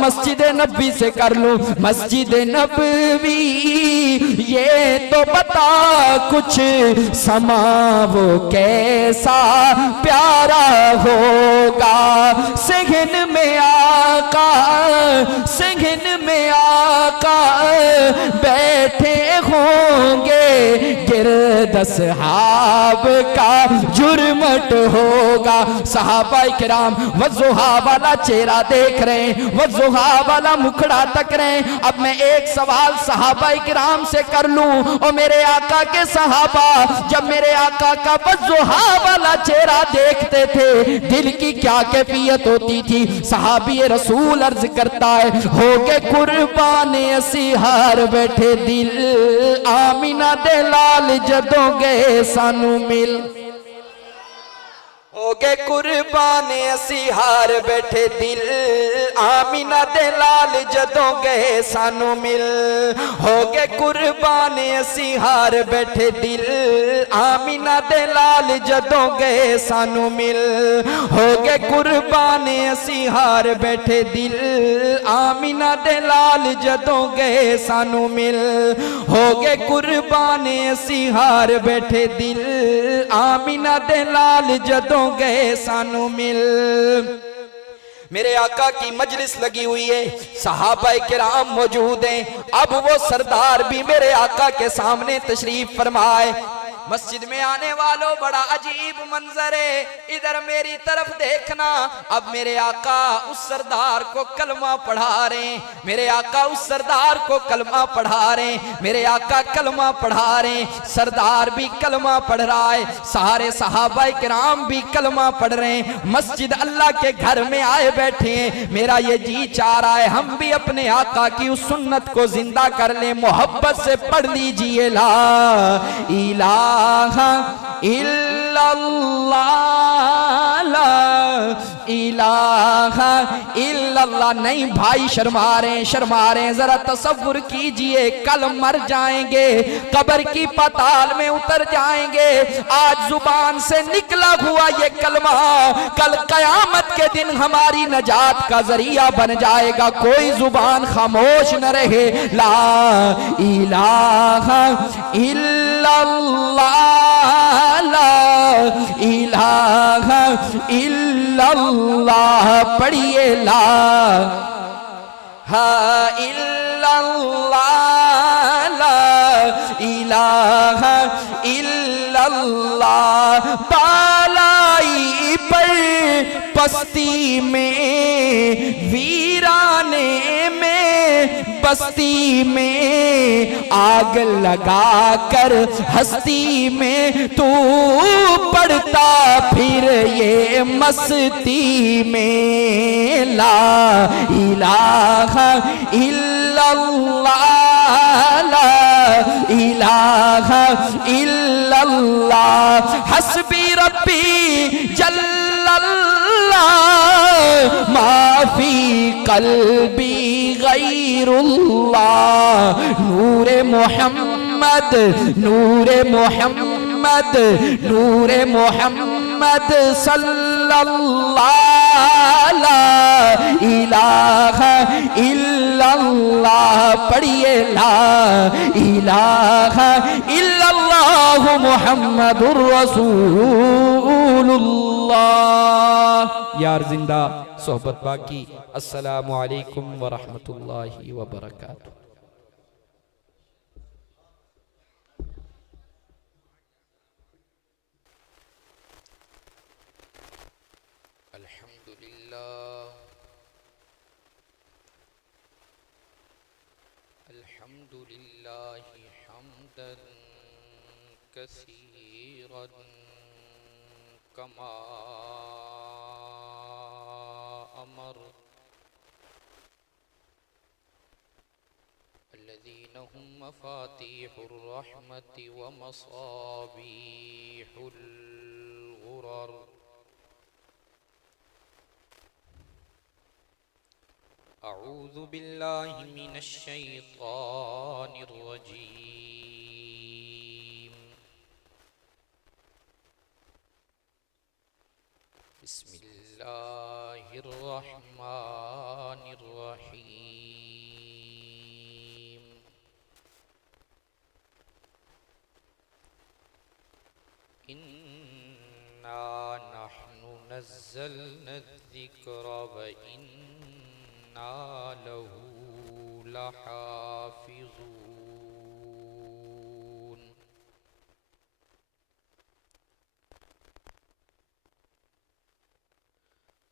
मस्जिद नबी से कर लूं। मस्जिद नबवी ये तो बता कुछ समा वो कैसा प्यारा होगा। सिंघन में आका, सिंघन में आका बैठे होंगे, गिरद सहाब का जुर्मट होगा। सहाबा किराम वज़ुहा वाला चेहरा देख रहे हैं, वज़ुहा वाला मुखड़ा तक रहे हैं। अब मैं एक सवाल सहाबा किराम से कर लूं, और मेरे आका के सहाबा जब मेरे आका का वज़ुहा वाला चेहरा देखते थे, दिल की क्या कैफियत होती थी। सहाबी रसूल अर्ज करता है, हो के कुर्बान असी हार बैठे दिल, आमिना दे लाल जदों गए सानू मिल। हो गए कुर्बान असी हार बैठे दिल, आमिना दे लाल जदों गए सानू मिल। हो गए कुर्बान असी हार बैठे दिल, आमिना दे लाल जदों गए सानू मिल। हो गए कुर्बान असी हार बैठे दिल, आमिना दे लाल जदों गए सानू मिल। हो गए कुर्बान असी हार बैठे दिल, आमिना दे लाल जदों गए सानू मिल। मेरे आका की मजलिस लगी हुई है, सहाबा किराम मौजूद हैं। अब वो सरदार भी मेरे आका के सामने तशरीफ फरमाए। मस्जिद में आने वालों बड़ा अजीब मंजर है, इधर मेरी तरफ देखना। अब मेरे आका उस सरदार को कलमा पढ़ा रहे हैं, मेरे आका उस सरदार को कलमा पढ़ा रहे हैं, मेरे आका कलमा पढ़ा रहे हैं, सरदार भी कलमा पढ़ रहा है, सारे सहाबा किराम भी कलमा पढ़ रहे हैं। मस्जिद अल्लाह के घर में आए बैठे हैं। मेरा ये जी चाह रहा है हम भी अपने आका की उस सुन्नत को जिंदा कर लें। मोहब्बत से पढ़ लीजिए ला इलाहा इल्लल्लाह, ला इलाहा इल्लल्लाह। नहीं भाई शर्मा रहे हैं, जरा तसव्वुर कीजिए, कल मर जाएंगे, कब्र की पाताल में उतर जाएंगे। आज जुबान से निकला हुआ ये कलमा कल कयामत के दिन हमारी नजात का जरिया बन जाएगा। कोई जुबान खामोश न रहे। ला इलाहा इल्लल्लाह, ला इलाहा इल्लल्लाह। पढ़िए ला इल्लल्लाह, ला इलाहा इल्लल्लाह। बालाई पर पस्ती में, वीराने में बस्ती में, आग लगा कर हस्ती में तू पड़ता फिर ये मस्ती में। ला इलाहा इल्लल्लाह, ला इलाहा इल्लल्लाह। हस्बी रब्बी जल्लल्लाह, माफी कल्बी गैरुल्लाह। नूरे मोहम्मद, नूरे मोहम्मद, नूरे मोहम्मद सल्लल्लाह। ला इलाहा इल्लल्लाह। पढ़िए ला इलाहा इल्लल्लाह मुहम्मदुर रसूलुल्लाह। यार जिंदा सोहबत बाकी। अस्सलामु अलैकुम व रहमतुल्लाहि व बरकातुहू। अल्हम्दुलिल्लाहि हम्दन कसीरन कमा अमर। अल्लज़ीन हुम मफ़ातीहुर रहमति व मसाबीहुल गुरर। अऊज़ु बिल्लाहि मिनश शैतानिर रजीम। बिस्मिल्लाहिर रहमानिर रहीम। नज़्ज़लना ज़िक्र व इन्ना लहू लहाफ़िज़ून।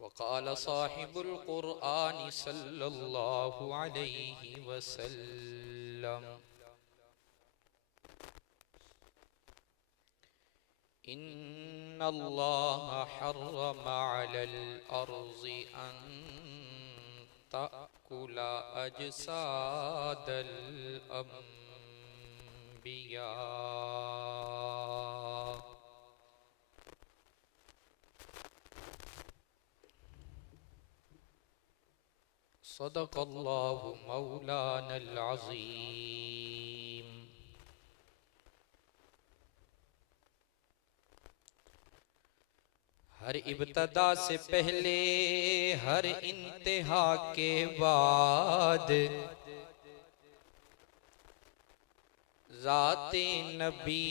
वक़ाल साहिबुल क़ुरआन सल्लल्लाहु अलैहि वसल्लम इन्नल्लाह हर्रम अलल अर्ज़ि अन तअकुला अजसादल अंबिया। सदक़ल्लाहु मौलानल अज़ीम। हर इब्तदा से पहले हर इंतहा के बाद ज़ाते नबी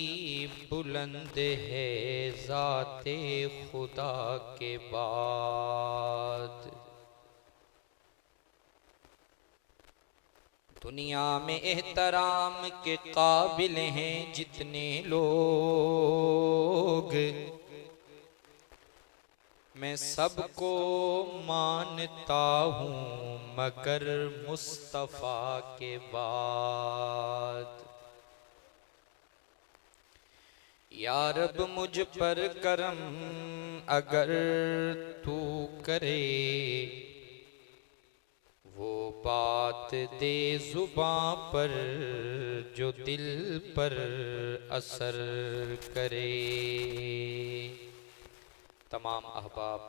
बुलंद है ज़ाते खुदा के बाद। दुनिया में एहतराम के काबिल हैं जितने लोग, मैं सबको मानता हूँ मगर मुस्तफ़ा के बाद। या रब मुझ पर करम अगर तू करे, वो बात दे जुबां पर जो दिल पर असर करे। तमाम अहबाब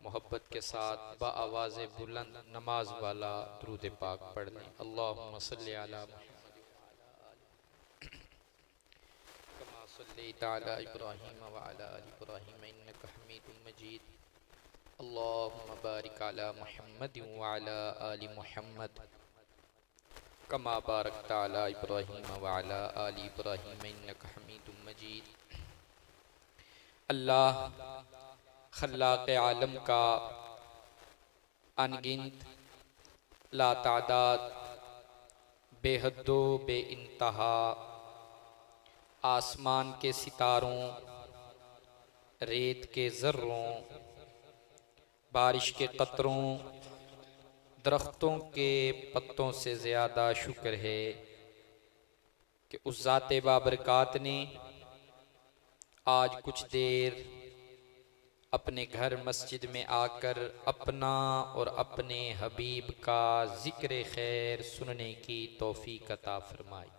मोहब्बत के साथ बाआवाज़ बुलंद नमाज वाला दुरूद पाक पढ़ लें। अल्लाहुम्मा सल्ली अला कमा सल्लैता अला इब्राहीम व अला आलि इब्राहीम इन्नका हमीदुम मजीद। अल्लाहुम्मा बारिक अला मुहम्मद व अला आलि मुहम्मद कमा बारकता अला इब्राहीम व अला आलि इब्राहीम इन्नका हमीदुम मजीद। अल्लाह खल्लाक़ आलम का अनगिनत लातादाद बेहद्दो बेइंतहा आसमान के सितारों, रेत के ज़र्रों, बारिश के कतरों, दरख्तों के पत्तों से ज़्यादा शुक्र है कि उस ज़ाते बाबरकात ने आज कुछ देर अपने घर मस्जिद में आकर अपना और अपने हबीब का जिक्र खैर सुनने की तौफीक अता फरमाई।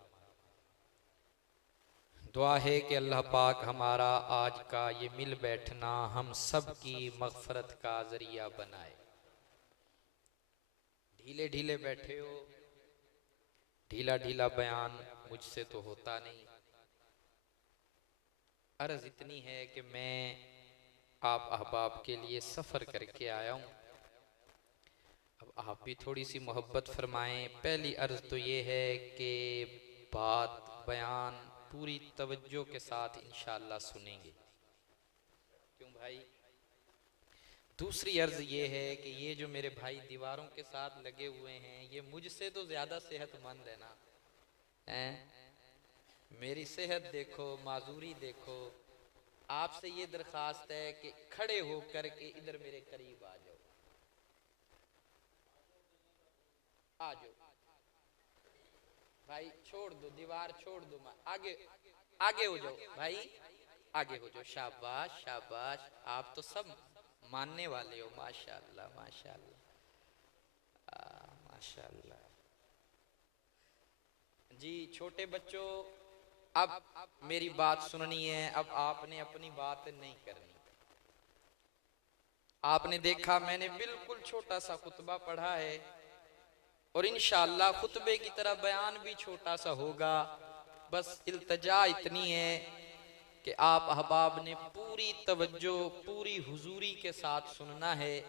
दुआ है कि अल्लाह पाक हमारा आज का ये मिल बैठना हम सब की मग़फ़रत का ज़रिया बनाए। ढीले ढीले बैठे हो, ढीला ढीला बयान मुझसे तो होता नहीं। अर्ज़ इतनी है कि मैं आप अहबाब के लिए सफ़र करके आया हूँ। अब आप भी थोड़ी सी मोहब्बत फरमाएं। पहली अर्ज़ तो ये है कि बात बयान पूरी तवज्जो के साथ इंशाअल्लाह सुनेंगे। क्यों भाई? दूसरी अर्ज़ ये है कि ये जो मेरे भाई दीवारों के साथ लगे हुए हैं ये मुझसे तो ज़्यादा सेहतमंद है ना। मेरी सेहत देखो, माजूरी देखो। आपसे ये दरखास्त है कि खड़े होकर के इधर मेरे करीब आ जाओ। आ जाओ भाई, छोड़ दो दीवार, छोड़ दो, आगे आगे हो जाओ भाई, आगे हो जाओ। शाबाश शाबाश, आप तो सब मानने वाले हो। माशाअल्लाह माशाअल्लाह माशाअल्लाह। जी छोटे बच्चों, अब मेरी बात सुननी है। अब आपने अपनी बात नहीं करनी। आपने देखा मैंने बिल्कुल छोटा सा खुतबा पढ़ा है और इंशाअल्लाह खुतबे की तरह बयान भी छोटा सा होगा। बस इल्तजा इतनी है कि आप अहबाब ने पूरी तवज्जो पूरी हुजूरी के साथ सुनना है।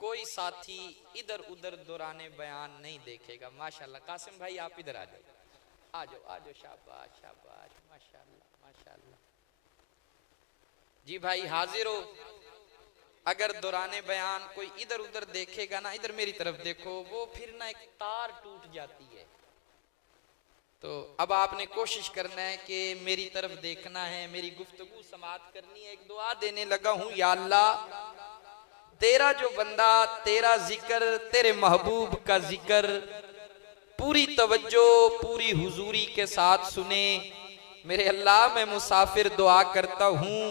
कोई साथी इधर उधर दौराने बयान नहीं देखेगा। माशाअल्लाह। कासिम भाई आप इधर आ जाओ, आ जाओ आ जाओ। शाबाश शाबाश माशाअल्लाह माशाअल्लाह। जी भाई हाजिर हो। अगर दौराने बयान कोई इधर उधर देखेगा ना, इधर मेरी तरफ देखो, वो फिर ना एक तार टूट जाती है। तो अब आपने कोशिश करना है कि मेरी तरफ देखना है, मेरी गुफ्तगू समाअत करनी है। एक दुआ देने लगा हूं, या अल्लाह तेरा जो बंदा तेरा जिक्र, तेरे महबूब का जिक्र पूरी तवज्जो पूरी हुजूरी के साथ सुने। मेरे अल्लाह मैं मुसाफिर दुआ करता हूं,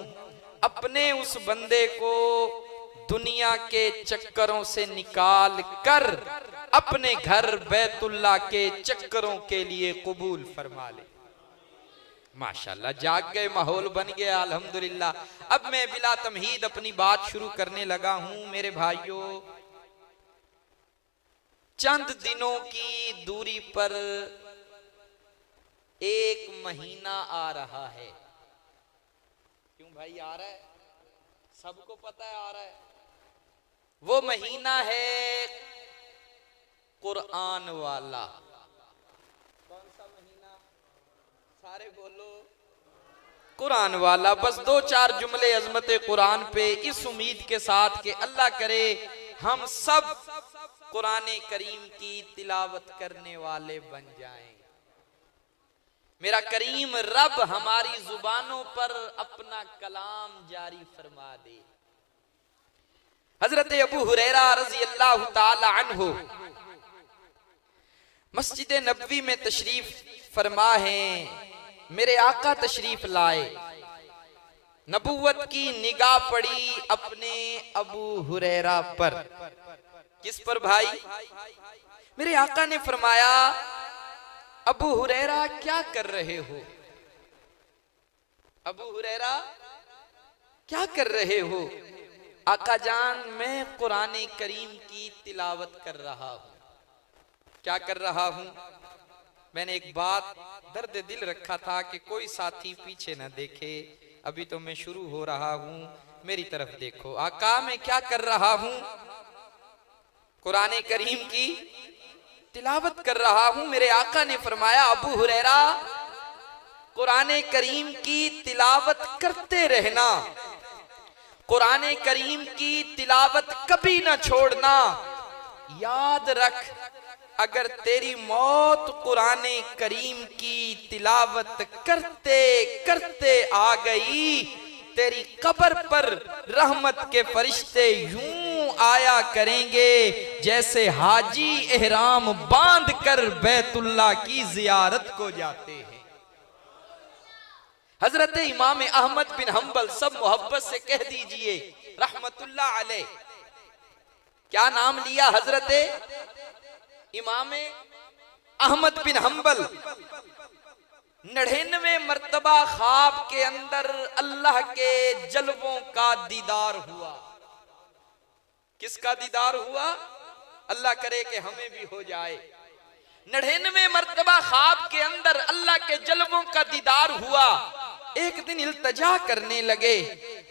अपने उस बंदे को दुनिया के चक्करों से निकाल कर अपने घर बैतुल्लाह के चक्करों के लिए कबूल फरमा ले। माशाल्लाह, जाग गए, माहौल बन गया, अल्हम्दुलिल्लाह। अब मैं बिला तमहीद अपनी बात शुरू करने लगा हूं। मेरे भाइयों, चंद दिनों की दूरी पर एक महीना आ रहा है। क्यों भाई आ रहा है? सबको पता है आ रहा है। वो महीना है कुरान वाला। कौन सा महीना? सारे बोलो। कुरान वाला। बस दो चार जुमले अजमत कुरान पे, इस उम्मीद के साथ कि अल्लाह करे हम सब कुरान करीम की तिलावत करने वाले बन जाएं। मेरा करीम रब हमारी जुबानों पर अपना कलाम जारी फरमा दे। हजरत अबू हुरैरा रज़ी अल्लाह ताला अन्हु मस्जिद नबवी में तशरीफ फरमा है। मेरे आका तशरीफ लाए, नबुव्वत की निगाह पड़ी अपने अबू हुरैरा पर। किस पर भाई? मेरे आका ने फरमाया, अबू हुरैरा क्या कर रहे हो? अबू हुरैरा क्या कर रहे हो? आका जान, मैं कुरान करीम की तिलावत कर रहा हूं। क्या कर रहा हूं? मैंने एक बात दर्द दिल रखा था कि कोई साथी पीछे न देखे, अभी तो मैं शुरू हो रहा हूं, मेरी तरफ देखो। आका, मैं क्या कर रहा हूं? कुरान करीम की तिलावत कर रहा हूं। मेरे आका ने फरमाया, अबू हुरैरा कुरान करीम की तिलावत करते रहना, कुरान करीम की तिलावत कभी ना छोड़ना। याद रख, अगर तेरी मौत कुरान करीम की तिलावत करते करते आ गई, तेरी कब्र पर रहमत के फरिश्ते यूं आया करेंगे जैसे हाजी एहराम बांध कर बैतुल्लाह की जियारत को जाते हैं। हजरत इमाम अहमद बिन हंबल, सब मोहब्बत से कह दीजिए रहमतुल्लाह अलैह। क्या नाम लिया? हजरत इमाम अहमद बिन हंबल। 99 मर्तबा ख्वाब के अंदर अल्लाह के जलवों का दीदार हुआ। किसका दीदार हुआ? अल्लाह करे कि हमें भी हो जाए। 99 मर्तबा ख्वाब के अंदर अल्लाह के जलवों का दीदार हुआ। एक दिन इल्तजा करने लगे,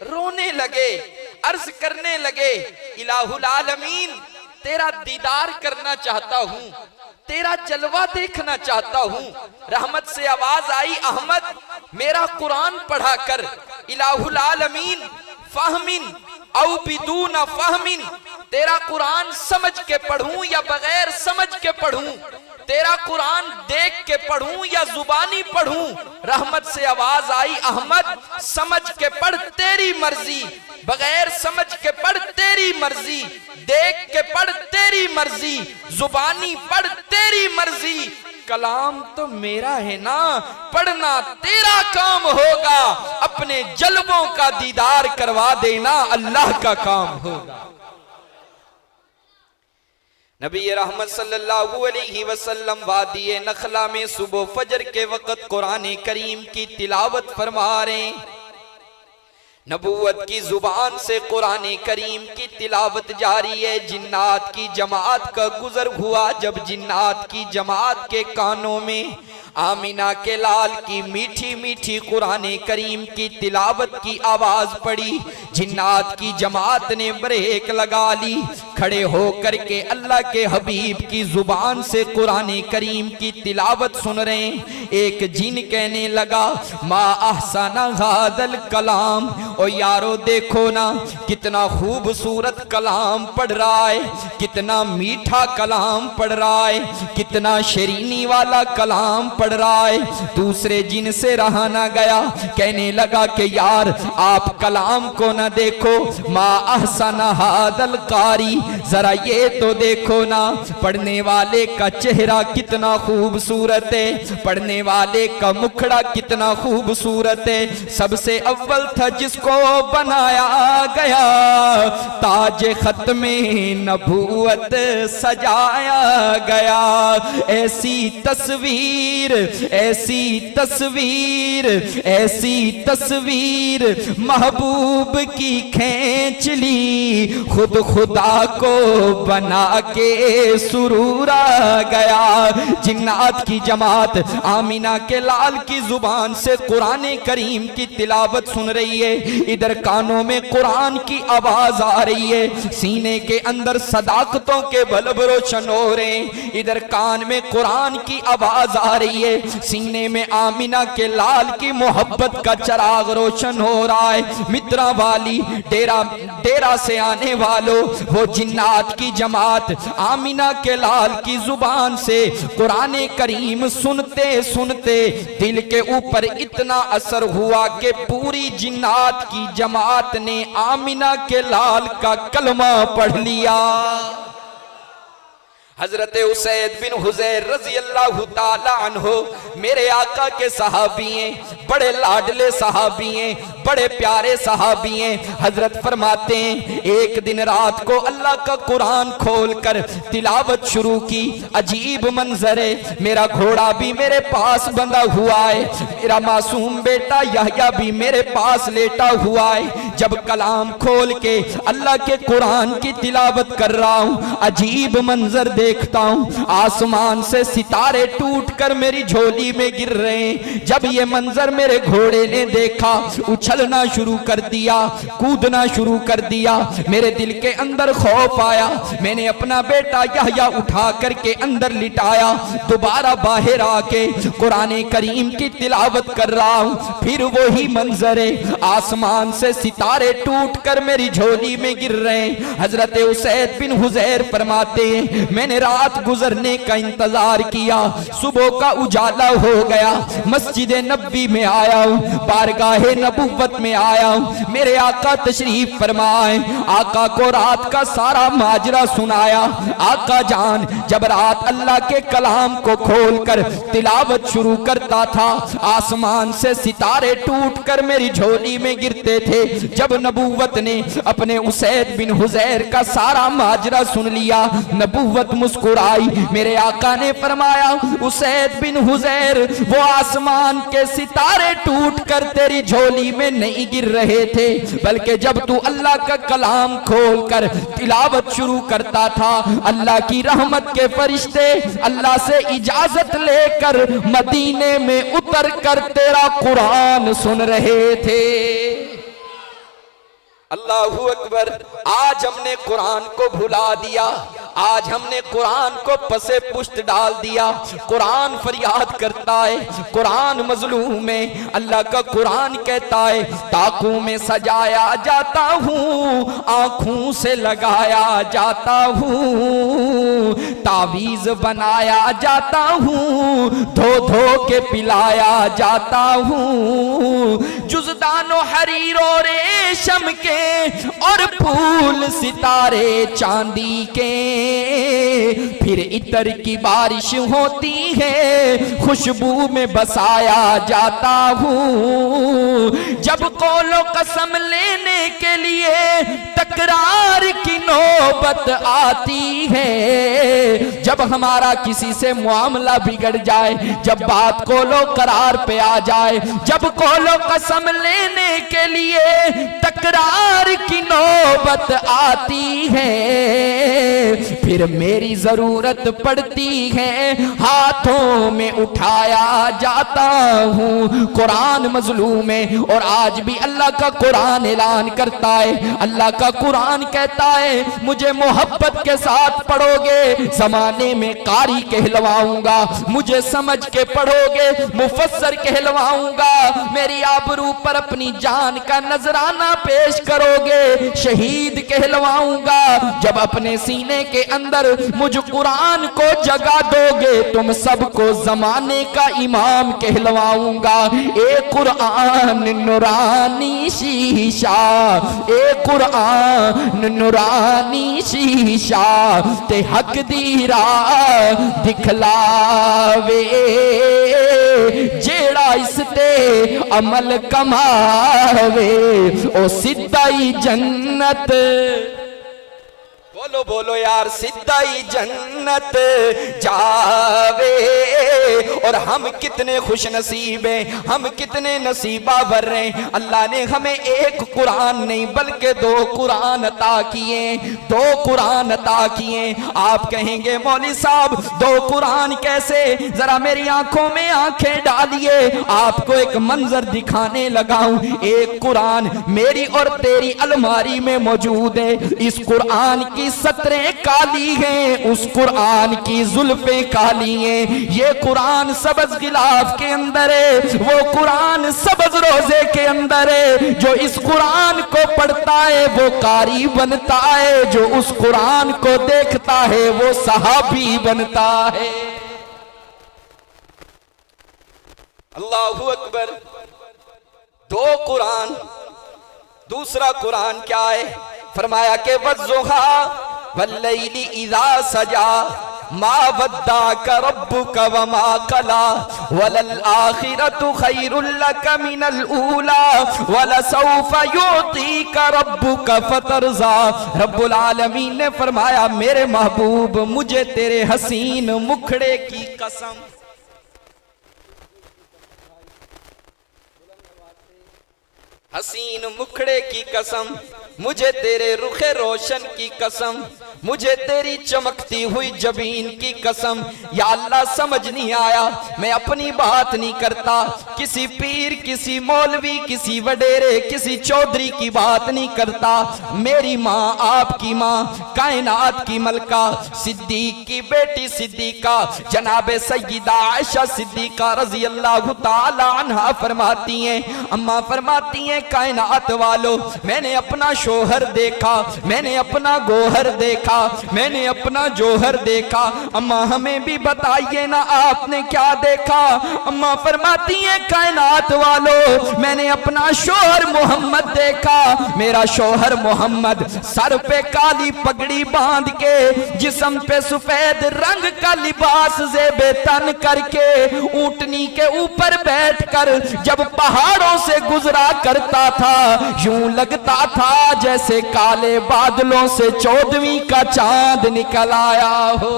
रोने लगे, अर्ज करने लगे, इलाहुल आलमीन तेरा दीदार करना चाहता हूं, तेरा जलवा देखना चाहता हूं। रहमत से आवाज आई, अहमद मेरा कुरान पढ़ा कर। इलाहुल आलमीन फहमिन औ बिदून फहमिन, तेरा कुरान समझ के पढ़ूं या बगैर समझ के पढ़ूं, तेरा कुरान देख के पढ़ूं या जुबानी पढ़ूं। रहमत से आवाज आई, अहमद समझ के पढ़ तेरी मर्जी, बगैर समझ के पढ़ तेरी मर्जी, देख के पढ़ तेरी मर्जी, जुबानी पढ़ तेरी मर्जी। कलाम तो मेरा है ना, पढ़ना तेरा काम होगा, अपने जलवों का दीदार करवा देना अल्लाह का काम होगा। नबी रहमत सल्लल्लाहु अलैहि वसल्लम वादी नखला में सुबह फजर के वक़्त कुरान करीम की तिलावत फरमा रहे। नबूवत की जुबान से कुरान करीम की तिलावत जारी है। जिन्नात की जमात का गुजर हुआ। जब जिन्नात की जमात के कानों में आमीना के लाल की मीठी मीठी कुरान करीम की तिलावत की आवाज पड़ी। जिन्नात की जमात ने ब्रेक लगा ली। खड़े होकर के अल्लाह के हबीब की जुबान से कुरान करीम की तिलावत सुन रहे हैं। एक जिन कहने लगा, मा अहसना हादल कलाम, ओ यारो देखो ना कितना खूबसूरत कलाम पढ़ रहा है, कितना मीठा कलाम पढ़ रहा है, कितना शरीनी वाला कलाम पढ़ रहा है। दूसरे जिन से रहा ना गया, कहने लगा कि यार आप कलाम को ना देखो, मा अहसना हादल कारी, जरा ये तो देखो ना पढ़ने वाले का चेहरा कितना खूबसूरत है, पढ़ने वाले का मुखड़ा कितना खूबसूरत है। सबसे अव्वल था जिसको बनाया गया, ताज खत्मे नबूवत सजाया गया। ऐसी तस्वीर, ऐसी तस्वीर, ऐसी तस्वीर महबूब की खींच ली, खुद खुदा को बना के सुरूर आ गया। जिन्नात की जमात आमीना के लाल की जुबान से कुरान करीम की तिलावत सुन रही है। इधर कानों में कुरान की आवाज आ रही है, सीने के अंदर सदाकतों के बल्ब रोशन हो रहे हैं। इधर कान में कुरान की आवाज आ रही है, सीने में आमीना के लाल की मोहब्बत का चिराग रोशन हो रहा है। मित्रा वाली डेरा से आने वालों, वो जिन्नात की जमात आमीना के लाल की जुबान से कुरान करीम सुनते सुनते दिल के ऊपर इतना असर हुआ कि पूरी जिन्नात की जमात ने आमीना के लाल का कलमा पढ़ लिया। हजरत उसैद बिन हुजैर रजी अल्लाह ताला अन्हो मेरे आका के सहाबी हैं, बड़े लाडले सहाबी हैं, बड़े प्यारे सहाबी हैं। हजरत फरमाते हैं एक दिन रात को अल्लाह का कुरान खोलकर तिलावत शुरू की। अजीब मंजर है, मेरा घोड़ा भी मेरे पास बंधा हुआ है, मेरा मासूम बेटा यहया भी मेरे पास लेटा हुआ है। जब कलाम खोल के अल्लाह के कुरान की तिलावत कर रहा हूँ, अजीब मंजर देखता हूँ, आसमान से सितारे टूटकर मेरी झोली में गिर रहे हैं। जब ये मंजर मेरे घोड़े ने देखा, उछलना शुरू कर दिया, कूदना शुरू कर दिया। मेरे दिल के अंदर खौफ आया। मैंने अपना बेटा यहया उठा करके अंदर लिटाया, दोबारा बाहर आके कुरान करीम की तिलावत कर रहा हूँ। फिर वही मंजर है, आसमान से सितारे टूटकर मेरी झोली में गिर रहे हैं। हजरत उसैद बिन हुजैर फरमाते हैं मैंने रात गुजरने का इंतजार किया, सुबह का उजाला हो गया, मस्जिद नबी में आया हूँ, बारगाहे नबुव्वत में आया हूँ। मेरे आका तशरीफ फरमाए, आका को रात का सारा माजरा सुनाया। आका जान जब रात अल्लाह के कलाम को खोलकर तिलावत शुरू करता था, आसमान से सितारे टूटकर मेरी झोली में गिरते थे। जब नबुव्वत ने अपने उसैद बिन हुजैर का सारा माजरा सुन लिया, नबुव्वत मुस्कुराई। मेरे आका ने फरमाया उसैद बिन हुजैर, वो आसमान के सितारे टूटकर तेरी झोली में नहीं गिर रहे थे, बल्कि जब तू अल्लाह का कलाम खोलकर तिलावत शुरू करता था, अल्लाह की रहमत के फरिश्ते अल्लाह से इजाजत लेकर मदीने में उतर कर तेरा कुरान सुन रहे थे। अल्लाहू अकबर। आज हमने कुरान को भुला दिया, आज हमने कुरान को पसे पुष्ट डाल दिया। कुरान फरियाद करता है, कुरान मजलूम है। अल्लाह का कुरान कहता है ताकों में सजाया जाता हूँ, आंखों से लगाया जाता हूँ, तावीज बनाया जाता हूँ, धो धो के पिलाया जाता हूँ। जुज़दानो हरीरो रेशम के और फूल सितारे चांदी के, फिर इतर की बारिश होती है, खुशबू में बसाया जाता हूँ। जब कौलो कसम लेने के लिए तकरार की नौबत आती है, जब हमारा किसी से मामला बिगड़ जाए, जब बात कौलो करार पे आ जाए, जब कौलो कसम लेने के लिए तकरार की नौबत आती है, फिर मेरी जरूरत पड़ती है हाथों में उठाया जाता हूँ। कुरान मजलूम है और आज भी अल्लाह का कुरान ऐलान करता है, अल्लाह का कुरान कहता है मुझे मोहब्बत के साथ पढ़ोगे जमाने में कारी कहलवाऊंगा, मुझे समझ के पढ़ोगे मुफस्सर कहलवाऊंगा, मेरी आबरू पर अपनी जान का नजराना पेश करोगे शहीद कहलवाऊंगा। जब अपने सीने के अंदर मुझ कुरान को जगा दोगे तुम सबको जमाने का इमाम कहलवाऊंगा। ए कुरान नूरानी शीशा, ए कुरान नूरानी शीशा ते हक दी राह दिखलावे, जेड़ा इस ते अमल कमावे ओ सीधा ही जन्नत। बोलो बोलो यार, सीधा ही जन्नत जावे। और हम कितने खुश नसीब हैं, हम कितने नसीबावर हैं। अल्लाह ने हमें एक कुरान नहीं बल्कि 2 कुरान अता किए, 2 कुरान अता किए। आप कहेंगे मौली साहब 2 कुरान कैसे? जरा मेरी आंखों में आंखें डालिए, आपको एक मंजर दिखाने लगाऊं। एक कुरान मेरी और तेरी अलमारी में मौजूद है। इस कुरान की सतरें काली हैं, उस कुरान की जुल्फें काली हैं। ये कुरान सबज गिलाफ के अंदर है, वो कुरान सबज रोजे के अंदर है। जो इस कुरान को पढ़ता है वो कारी बनता है, जो उस कुरान को देखता है वो सहाबी बनता है। अल्लाहू अकबर। 2 कुरान। दूसरा कुरान क्या है? फरमाया के वज़्ज़ुहा वल्लैली इज़ा सजा मा वद्दाका रब्बुका वमा कला वलल आखिरतु खैरुल लका मिनल ऊला वलसौफा युतीका रब्बुका फतरज़ा। रब्बुल आलमीन ने फरमाया मेरे महबूब मुझे तेरे हसीन मुखड़े की कसम, हसीन मुखड़े की कसम, मुझे तेरे रुखे रोशन की कसम, मुझे तेरी चमकती हुई जबीन की कसम। या अल्लाह समझ नहीं आया, मैं अपनी बात नहीं करता, किसी पीर, किसी मौलवी, किसी वडेरे, किसी चौधरी की बात नहीं करता। मेरी माँ, आपकी माँ, कायनात की मलका, सिद्दीक की बेटी सिद्दीका जनाबे सय्यदा आयशा सिद्दीका रजी अल्लाह ताला अन्हा फरमाती हैं, अम्मा फरमाती हैं कायनात वालों मैंने अपना शोहर देखा, मैंने अपना गोहर देखा, मैंने अपना जोहर देखा। अम्मा हमें भी बताइए ना आपने क्या देखा? अम्मा फरमाती हैं कायनात वालों मैंने अपना शोहर मोहम्मद देखा। मेरा शोहर मोहम्मद सर पे काली पगड़ी बांध के, जिस्म पे सफेद रंग का लिबास ज़ेबे तन करके, ऊंटनी के ऊपर बैठकर जब पहाड़ों से गुजरा करता था यूं लगता था जैसे काले बादलों से 14वीं का चांद निकल आया हो।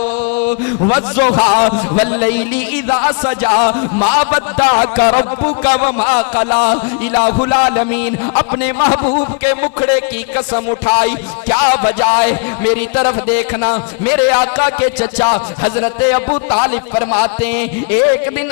वज़्ज़ुहा वल्लैली इज़ा सजा मा वद्दाका रब्बुका वमा कला। इलाहुल आलमीन अपने महबूब के मुखड़े की कसम उठाई। क्या बजाए? मेरी तरफ देखना, मेरे आका के चचा हजरत अबू तालिब फरमाते हैं एक दिन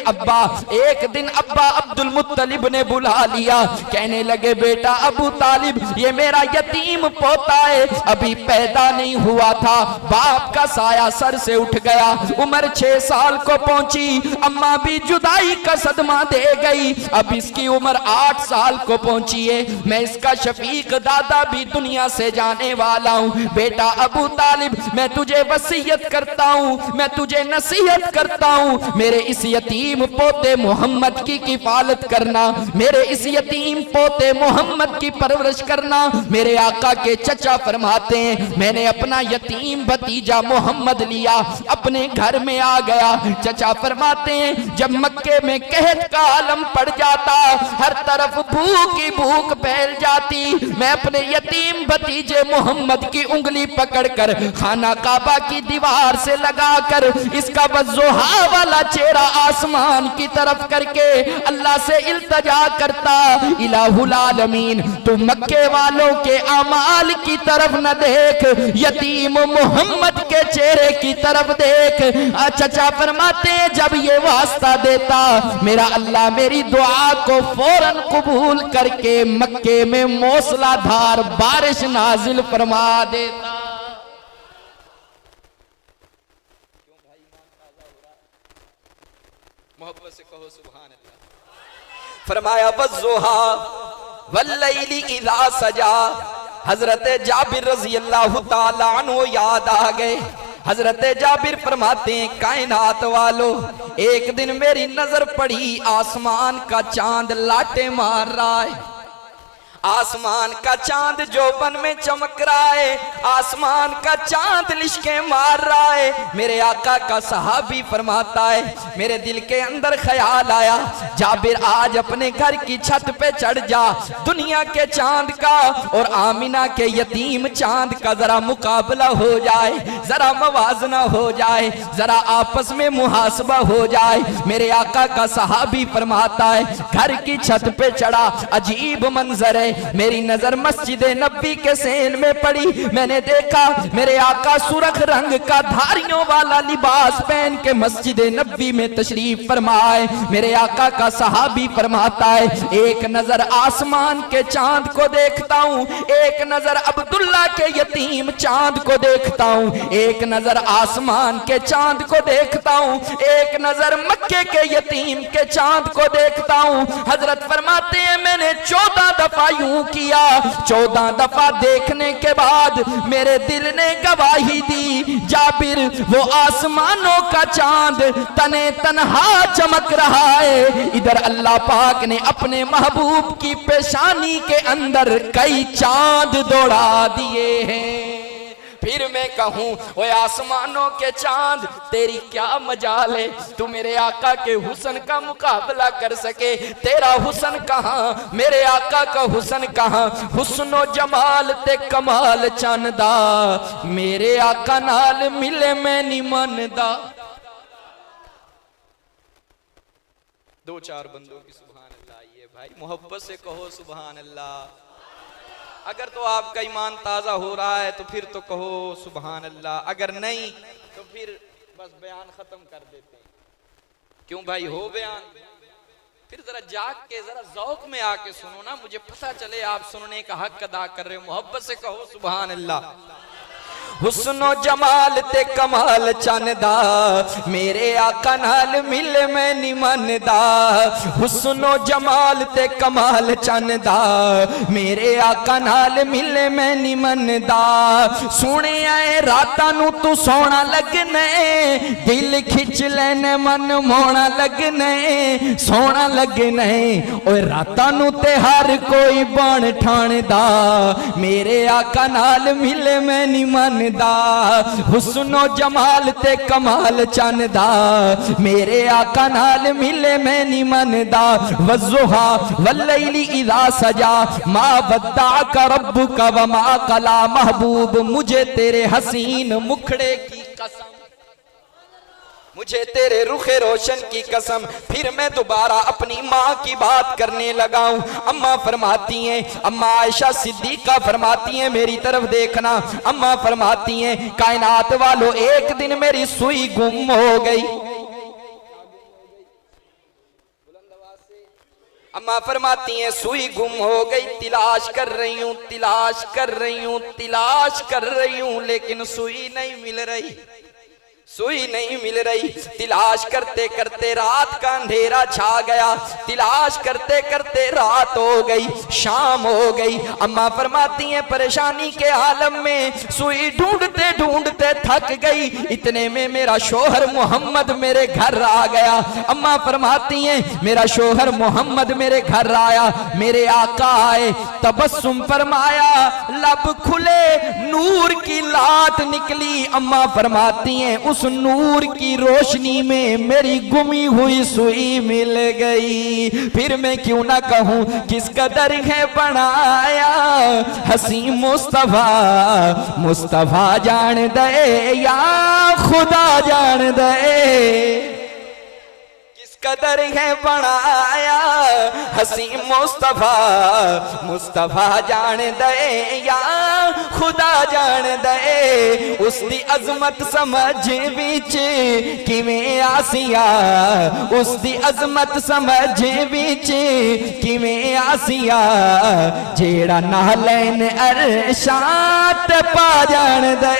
अब्बा अब्दुल मुत्तलिब ने बुला लिया, कहने लगे बेटा अबू तालिब ये मेरा यतीम पोता है, अभी पैदा नहीं हुआ था, बाप का साया सर से उठ गया, उम्र 6 साल को पहुंची, अम्मा भी जुदाई का सदमा दे गई, अब इसकी उम्र 8 साल को पहुंची है, मैं इसका शफीक दादा भी दुनिया से जाने वाला हूँ। बेटा अबू तालिब मैं तुझे वसीयत करता हूँ, मैं तुझे नसीहत करता हूँ, मेरे इस यतीम पोते मोहम्मद की किफालत करना, मेरे इस यतीम पोते मोहम्मद की परवरिश करना। मेरे आका के चचा फरमाते हैं मैंने अपना यतीम भतीजा मोहम्मद लिया, अपने अपने घर में आ गया। चचा फरमाते हैं जब मक्के में कहत का आलम पड़ जाता, हर तरफ भूख ही भूख फैल जाती, मैं अपने यतीम भतीजे मोहम्मद की उंगली पकड़कर खाना काबा की दीवार से लगाकर इसका वज़्ज़ोहा वाला चेहरा आसमान की तरफ करके अल्लाह से इल्तजा करता, इलाहुल आलमीन तू मक्के वालों के अमाल की तरफ न देख, यतीम मोहम्मद के चेहरे की तरफ देख। चचा फरमाते हैं जब ये वास्ता देता, मेरा अल्लाह मेरी दुआ को फौरन कबूल करके मक्के में मूसलाधार बारिश नाजिल फरमा देता। मोहब्बत से कहो सुभान अल्लाह। फरमाया वज़्ज़ुहा वल्लैली इज़ा सजा। हजरत जाबिर रज़ी अल्लाह ताला अन्हु याद आ गए। हजरत जाबिर फरमाते हैं कायनात वालों, एक दिन मेरी नजर पड़ी आसमान का चांद लाटे मार रहा है। आसमान का चांद जोबन में चमक रहा है, आसमान का चांद लिशके मार रहा है। मेरे आका का सहाबी फरमाता है मेरे दिल के अंदर ख्याल आया, जाबिर आज अपने घर की छत पे चढ़ जा, दुनिया के चांद का और आमिना के यतीम चांद का जरा मुकाबला हो जाए, जरा मवाजना हो जाए, जरा आपस में मुहासबा हो जाए। मेरे आका का सहाबी फरमाता है घर की छत पे चढ़ा, अजीब मंजर है। मेरी नजर मस्जिद नबी के सेन में पड़ी, मैंने देखा मेरे आका सुर्ख रंग का धारियों वाला लिबास पहन के मस्जिद नबी में तशरीफ फरमाए। मेरे आका का सहाबी फरमाता है एक नजर आसमान के चांद को देखता हूँ, एक नजर अब्दुल्ला के यतीम चांद को देखता हूँ, एक नजर आसमान के चांद को देखता हूँ, एक नजर मक्के के यतीम के चांद को देखता हूँ। हजरत फरमाते हैं मैंने 14 दफा यूं किया, 14 दफा देखने के बाद मेरे दिल ने गवाही दी जाबिर वो आसमानों का चांद तने तन्हा चमक रहा है, इधर अल्लाह पाक ने अपने महबूब की पेशानी के अंदर कई चांद दौड़ा दिए हैं। फिर मैं कहूं वो आसमानों के चांद तेरी क्या मजाल है, तू मेरे आका के हुस्न का मुकाबला कर सके। तेरा हुस्न कहां, मेरे आका का हुस्न कहां, हुस्नो जमाल ते कमाल चंदा, मेरे आका नाल मिले मैं नी मनदा। 2-4 बंदों की सुभान अल्लाह आइए भाई, मोहब्बत से कहो सुभान अल्लाह। अगर तो आपका ईमान ताज़ा हो रहा है तो फिर तो कहो सुभान अल्लाह, अगर नहीं तो फिर बस बयान ख़त्म कर देते हैं। क्यों भाई हो बयान, फिर जरा जाग के जरा ज़ौक़ में आके सुनो ना, मुझे पता चले आप सुनने का हक अदा कर रहे हो। मोहब्बत से कहो सुभान अल्लाह। हुस्नो जमाल ते कमाल चंदा, मेरे आका नाल मिले मैं नी मनदा। हुस्नो जमाल ते कमाल चंदा, मेरे आका नाल मिले मैं नी मनदा। सुने आए रातां नू तू सोना लगने, दिल खिंच लेने मन मोना लगने, सोना लगने ओए रातां नू ते हर कोई बन ठाणदा, मेरे आका नाल मिले मैं नी मनदा। हुस्नो जमाल ते कमाल चंदा, मेरे आका नाल मिले मैं नी मनदा। वज़्ज़ुहा वल्लैली इज़ा सजा, मा वद्दाअका रब्बुका व मा कला। महबूब मुझे तेरे हसीन मुखड़े की कसम, मुझे तेरे रुखे रोशन की कसम। फिर मैं दोबारा अपनी माँ की बात करने लगा हूँ। अम्मा फरमाती हैं, अम्मा आयशा सिद्दीका फरमाती हैं मेरी तरफ देखना। अम्मा फरमाती हैं कायनात वालों एक दिन मेरी सुई गुम हो गई। अम्मा फरमाती हैं सुई गुम हो गई, तलाश कर रही हूँ, तलाश कर रही हूँ, तलाश कर रही हूँ, लेकिन सुई नहीं मिल रही, सुई नहीं मिल रही। तलाश करते करते रात का अंधेरा छा गया, तलाश करते करते रात हो गई, शाम हो गई। अम्मा फरमाती हैं परेशानी के आलम में सुई ढूंढते ढूंढते थक गई। इतने में मेरा शोहर मोहम्मद मेरे घर आ गया। अम्मा फरमाती हैं मेरा शोहर मोहम्मद मेरे घर आया, मेरे आका आए, तबस्सुम फरमाया, लब खुले, नूर की लाट निकली। अम्मा फरमाती हैं उस उस नूर की रोशनी में मेरी गुमी हुई सुई मिल गई। फिर मैं क्यों ना कहूं किस कदर है बनाया हसी मुस्तफा, मुस्तफा जान दे या खुदा जान दे, कदर है बनाया हसी मुस्तफा, मुस्तफा जान दे या खुदा जान दे। उसकी अजमत समझ विच किवें आसिया, उसकी अजमत समझ विच किवें आसिया, जेड़ा नालैन अरशात पा जान दे।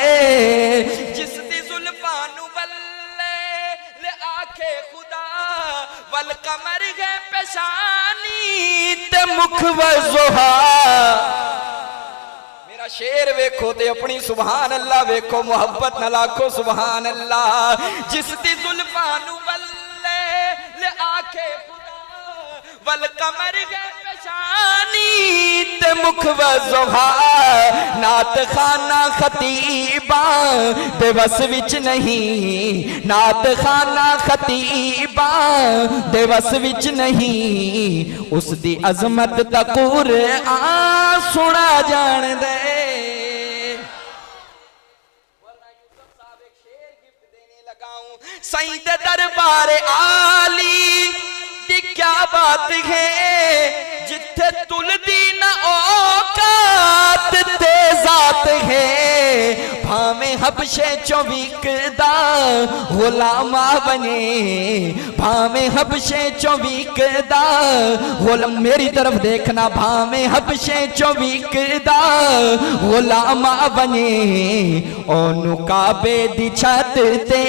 जिसदी जुल्फां नू वल्ले ले आखे खुदा, वल कमर है पेशानी ते मुख वज़ुहा। मेरा शेर वेखो ते अपनी सुभान अल्लाह वेखो, मोहब्बत न लाखो सुभान अल्लाह। जिसदी जुल्फां नू वल्ले ले आखे खुदा, वल कमर है पेशानी ते मुख वज़ुहा। नात खाना खतीबा दिवस विच नहीं, नात खाना खतीबा दिवस विच नहीं, उसदी अजमत दा कुरआन सुना जान दे। सईं दे दरबार आली दी क्या बात है, जिथे तुलदी ना औकात ते जात है। भावें हबशे चो विकदा गुलामा बने, भावें हबशे चो विकदा गुलाम, मेरी तरफ देखना, भावें हबशे चो विकदा गुलामा बने, ओनू काबे दी छत ते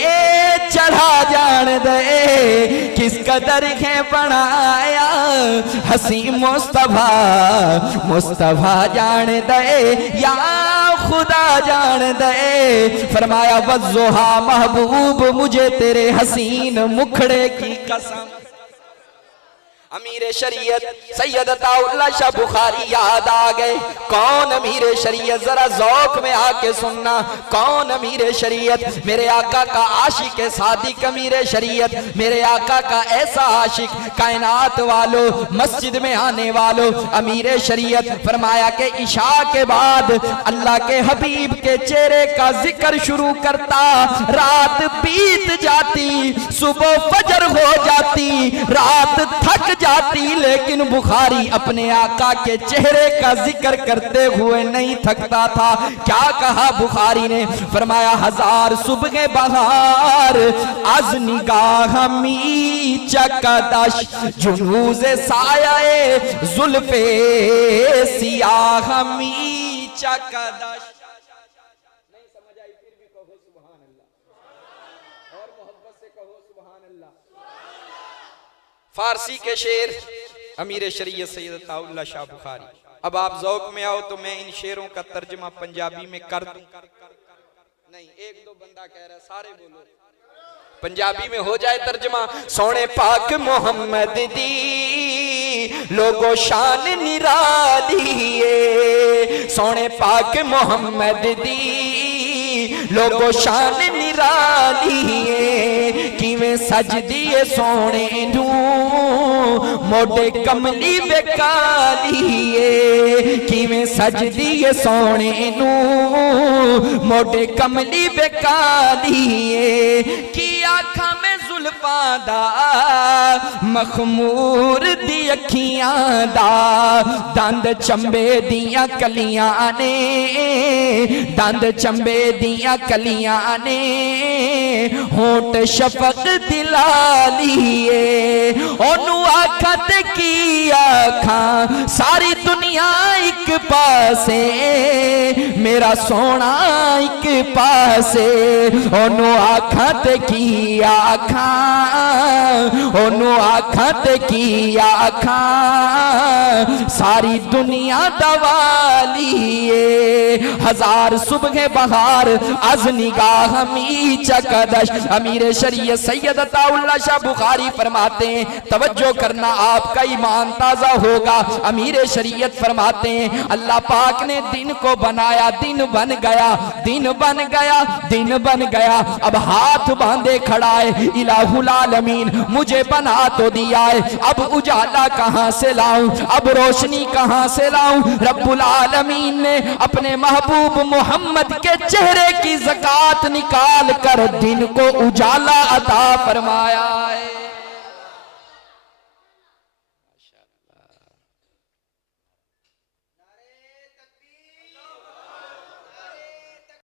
चढ़ा जान दे। किस कदर है बनाया हसी मुस्तफा, मुस्तफा जान दे या खुदा जान दे। फरमाया वज़्ज़ुहा महबूब मुझे तेरे हसीन मुखड़े की कसम। अमीर शरीयत सैयद अताउल्लाह शाह बुखारी याद आ गए। कौन अमीर शरीयत, जरा ज़ौक़ में आके सुनना, कौन अमीर शरीयत? मेरे आका का आशिक है सादिक अमीर शरीयत, मेरे आका का ऐसा आशिक, कायनात वालों मस्जिद में आने वालों अमीर शरीयत। फरमाया कि इशा के बाद अल्लाह के हबीब के चेहरे का जिक्र शुरू करता, रात बीत जाती, सुबह फजर हो जाती, रात थक जाती, लेकिन बुखारी अपने आका के चेहरे का जिक्र करते हुए नहीं थकता था। क्या कहा बुखारी ने? फरमाया हजार सुबह बहार आज निगाह मी चकदश, जुनूज़े साये जुल्फे सियाह मी चकदश। नहीं समझ आई फिर भी कहो सुभान अल्लाह, और मोहब्बत से कहो सुभान अल्लाह। फारसी के शेर अमीर शरीयत सैयद अताउल्लाह शाह बुखारी। अब आप ज़ौक़ में आओ तो मैं इन शेरों का तर्जुमा पंजाबी में कर दूं। नहीं, एक दो बंदा कह रहा है, सारे बोलो पंजाबी में हो जाए तर्जुमा। सोने पाक मोहम्मद दी लोगो शान निराली है, सोने पाक मोहम्मद दी लोगो शान निराली है। किवें सजदी है सोने नू मोटे कमली बेकाली है, किवें सजदी है सोने नू मोटे कमली बेकाली है। की आखा में जुल्फा दा मखमूर दी अखियां दा, दंद चंबे दियां कलियां ने, दंद चंबे दियां कलियां ने, होंठ शफक दिलालिए। ओनू आखा ते की आखा सारी दुनिया एक पासे, मेरा सोना एक पासे। ओनू आखा ते की आखा, ओनू आखा ते की आखा सारी दुनिया दवालिए। हजार सुबह बहार आज निगाह मी चकद ज़बरदस्त। अमीर शरीयत सैयद अताउल्लाह शाह बुखारी फरमाते हैं, तवज्जो करना, आपका ईमान ताजा होगा। अमीर शरीयत फरमाते हैं, अल्लाह पाक ने दिन को बनाया, दिन बन गया, दिन बन गया, दिन बन गया। अब हाथ बांधे खड़ा है, इलाहुल आलमीन मुझे बना तो दिया है, अब उजाला कहां से लाऊं, अब रोशनी कहां से लाऊं। रब्बुल आलमीन ने अपने महबूब मोहम्मद के चेहरे की ज़कात निकाल कर दिन को उजाला अता फरमाया है।